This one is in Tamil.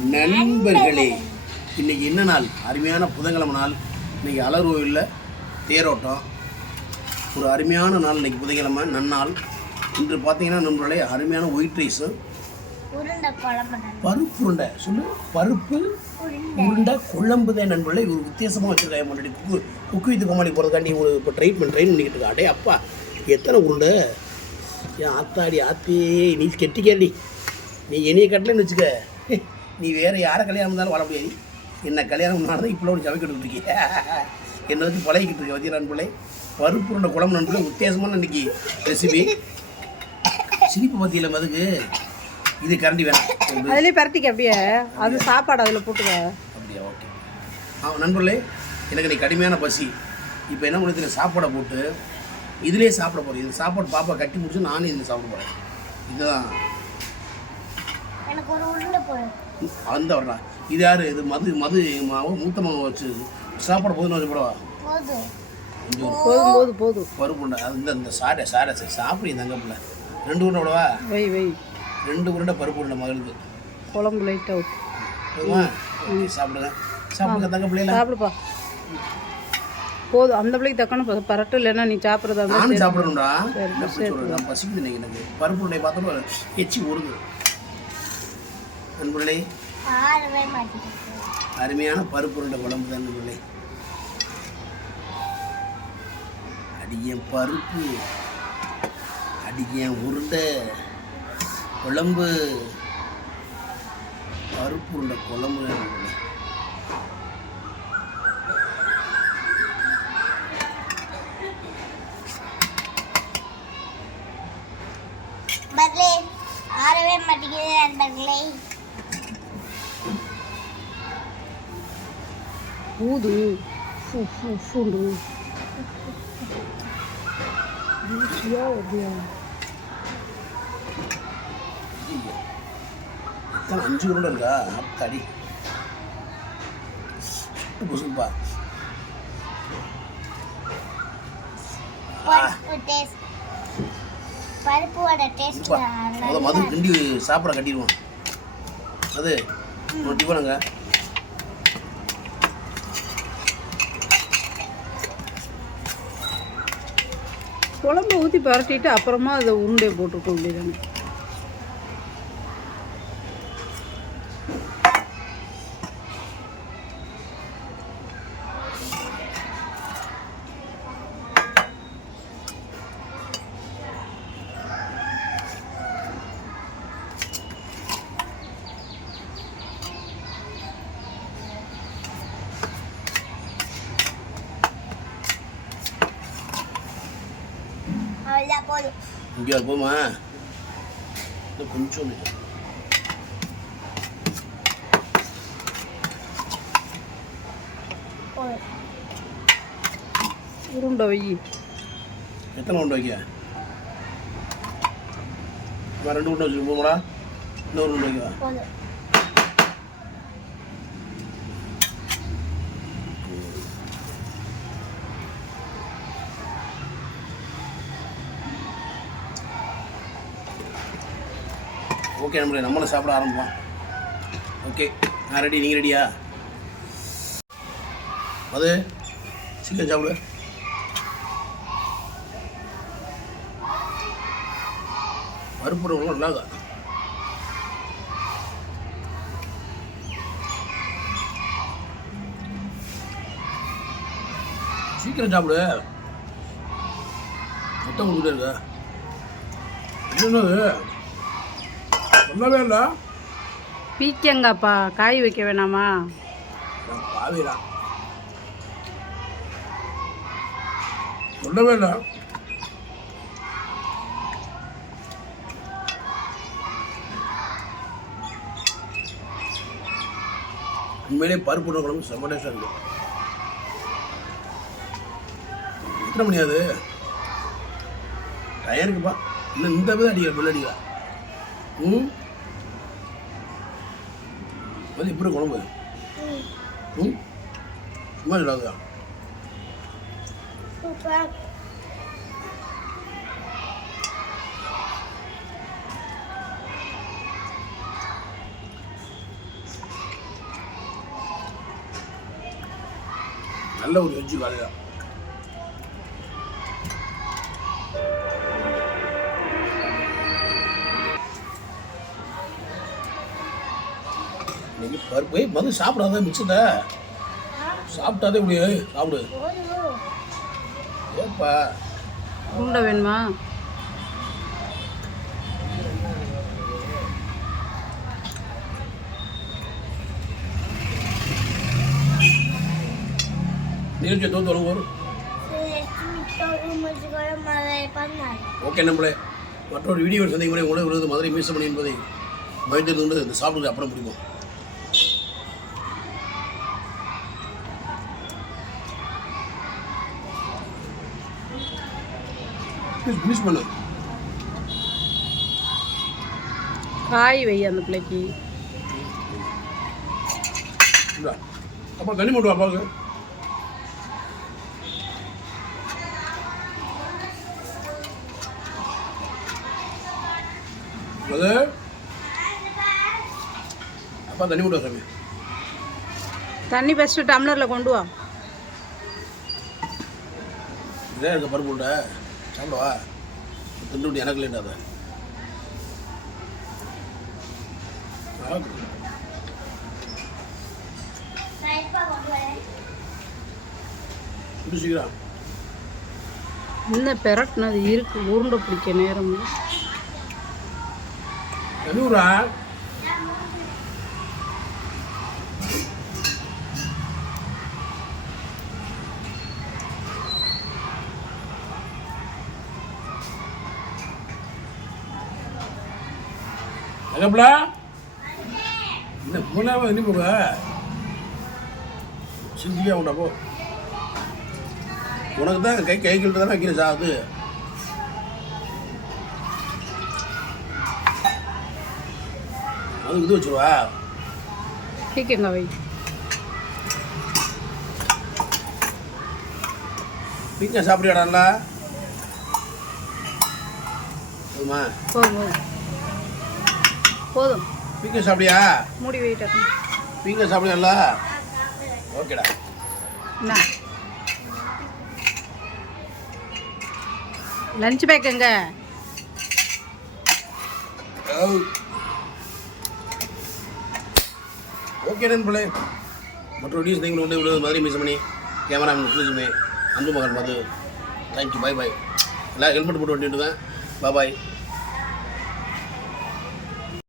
நண்பர்களே, இன்றைக்கி என்ன நாள்? அருமையான புதன்கிழமை நாள். இன்றைக்கி அலர்கோவிலில் தேரோட்டம். ஒரு அருமையான நாள். இன்றைக்கி புதன்கிழமை நன்னாள். இன்று பார்த்தீங்கன்னா நம்மளுடைய அருமையான ஒயிட் ரைஸும் பருப்பு உருண்டை பருப்பு உருண்டை குழம்பு தான் நண்பர்களே. ஒரு வித்தியாசமாக வச்சுருக்காங்க. முன்னாடி குக்கு வித்து கோமாளி போகிறதுக்காண்டி ஒரு இப்போ ட்ரெயின் பண்ணிக்கிட்டு இருக்கா. அடே அப்பா, எத்தனை உருண்டை! ஏன் ஆத்தாடி ஆத்தே, நீ கெட்டி கேள்வி. நீ என்னையை கட்டலன்னு வச்சுக்க, நீ வேறு யாரை கல்யாணம் இருந்தாலும் வாழ முடியாது. என்ன கல்யாணம் பண்ணாலும் இப்போலாம் ஒரு சமைக்கிட்டு இருக்கீங்க. என்னை வச்சு பழகிக்கிட்டு இருக்கேன். வச்சு நண்பர்களே, பருப்பு உருண்டை குழம்பு நண்பர்களே, வித்தியாசமான இன்றைக்கி ரெசிபி. சிரிப்பு பற்றியில் மதுக்கு இது கரண்டி வேணாம், அதுலேயே பரட்டிக்க. அப்படியே அது சாப்பாடு அதில் போட்டுக்க. அப்படியா? ஓகே. நண்பர்களே, எனக்கு நீ கடுமையான பசி. இப்போ என்ன பண்ணி சாப்பாடை போட்டு இதிலே சாப்பிட போகிறேன். இது சாப்பாடு பாப்பா கட்டி முடிச்சு நானும் இதில் சாப்பிட போகிறேன். இதுதான் எனக்கு ஒரு உருண்டை போதும். அந்த வரா இது யார்? இது மது மாவு மூத்த மாவு வச்சு சாப்பாடு போதுன்னு வச்சு போடவா? போதும் பருப்பு உண்டை அது இந்த சாரை சாப்பிடு. இந்த தங்கப்பில் 2 உருண்டை விடவா? வை 2 உருண்டை பருப்பு உருண்டை மகளுக்கு. குழம்பு லைட்டாக ஊற்றி போதுமா? சாப்பிடுங்க தங்க பிள்ளைல. சாப்பிடுப்பா, போதும். அந்த பிள்ளைக்கு தக்கணும் பரட்டு. இல்லைன்னா நீ சாப்பிட்றதா? நானும் சாப்பிடணும்டா. நான் பசிக்குது. எனக்கு பருப்பு உருண்டை பார்த்தோம் எச்சி ஊறுது. நண்பர்களே, அருமையான பருப்பு உருண்டை குழம்பு தான் நண்பர்களே. அடியன் பருப்பு, அடியன் உருண்டை குழம்பு, பருப்பு உருண்டை குழம்பு நண்பர்களே. ஆறவே மாட்டேங்குது நண்பர்களே. ஊது ஃபூண்டு எத்தனை 5 உருண்டை இருக்கா? அடி புசுப்பா. பருப்போட டேஸ்ட் மது கிண்டி சாப்பிட கட்டிடுவோம். அது டிஃபனுங்க. குழம்பு ஊற்றி பரட்டிட்டு அப்புறமா அதை உருண்டையை போட்டுருக்க வேண்டியதானே. இங்கே போமா கொஞ்சம் உருண்டை வை. எத்தனை உருண்டை வைக்க? 2 உருண்டை வச்சு போங்கடா. இன்னொரு உருண்டை வைக்கவா? ஓகே நம்மளே, நம்மளும் சாப்பிட ஆரம்பிப்போம். ஓகே, நான் ரெடி. நீங்கள் ரெடியா? அது சீக்கிரம் சாப்பிடு. பருப்பு நல்லாதா? சீக்கிரம் சாப்பிடு. மொத்தம் கொடுத்துட்டே இருக்கா? என்னது சொல்லவே இல்லை. பீக்கங்காப்பா, காய் வைக்க வேணாமா? பாவிடா, சொல்லவே இல்லை. உண்மையிலே பருப்பு குழம்பு செம்ம டேஸ்டாக இருக்கு. எத்தனை மணி ஆகுது? டயருக்குப்பா. இன்னும் இந்த வித அடிக்கிற பில் அடிக்கிறா. அது இப்படி குழம்பு சும்மா இல்லாதா? நல்ல ஒரு வெஜ்ஜு காலையில். இன்னைக்கு பருப்பு மது சாப்பிடாத மிச்சத்தை சாப்பிட்டாதே இப்படி சாப்பிடு. ஏப்பா உருண்டை வேணுமா? நீரஜ தோத்து வரும் வரும். ஓகே நம்மளே மற்றொரு வீடியோ சந்திக்கும் முறை உணவு விழுது மதுரை மீசமணி என்பதை பயந்திருந்து இந்த சாப்பிடுறது அப்புறம் பிடிக்கும். ஃபினிஷ் பண்ணு. காய் வை அந்த பிள்ளைக்கு. அப்பா தண்ணி மட்டும் அப்பாவுக்கு. அது அப்பா தண்ணி மட்டும் சாமி. தண்ணி ஃபஸ்ட்டு டம்ளரில் கொண்டு வா. இதே இருக்க பருப்பு உண்டை சாப்பிடவா? திண்டு விட்டு எனக்கு இல்லைண்டா அதை சீக்கிரம் இன்னும் பெரட்டினது இருக்கு, உருண்டை பிடிக்க நேரம். எதுவுரா எங்கப்பா என்ன போனாம எண்ணி போக சிந்தியா உண்டா போ. உனக்கு தான் கைக்கிட்ட தானே வைக்கிறேன் சாது. அது இது வச்சுருவா கேட்குங்க வை. பீக்கா சாப்பிடுவாடாங்களா? போதுமா? போதும் போதும். பீக்கா சாப்பிடியா? மூடி வெயிட்டாக பீக்கா சாப்பிடுவாங்களா? ஓகேடா. என்ன லஞ்ச் பேக்குங்க? ஓகே நண்பர்களே, மற்றொரு வீடியோஸ் நீங்கள் ஒன்று விழுவது மதுரை மீசமணி கேமராமேன் முத்துலட்சுமி அன்பு மகன் மது. தேங்க்யூ. பாய் பாய். எல்லாம் ஹெல்மெட் போட்டு வண்டிட்டு தான். பாய்.